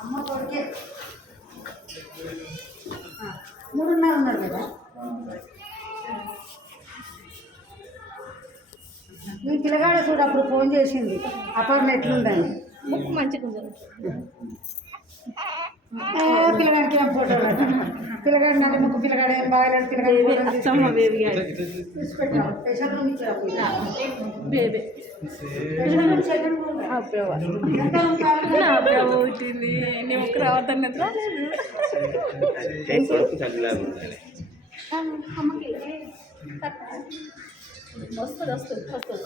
అమ్మ కొడుకే 3.5 ఉన్నాడు కదా. మీ పిల్లగాడ చూడు అప్పుడు ఫోన్ చేసింది అపర్ణ ఎట్లుందని. ముక్కు మంచిగా ఉంది. పిల్లగాడికి ఏం ఫోటో పిల్లగాడి అంటే ముక్కు పిల్లగాడు ఏం బాగాలేడు. పిల్లగాడు పుట్టింది నీ ముక్కు రావద్దని వస్తుంది వస్తుంది వస్తుంది.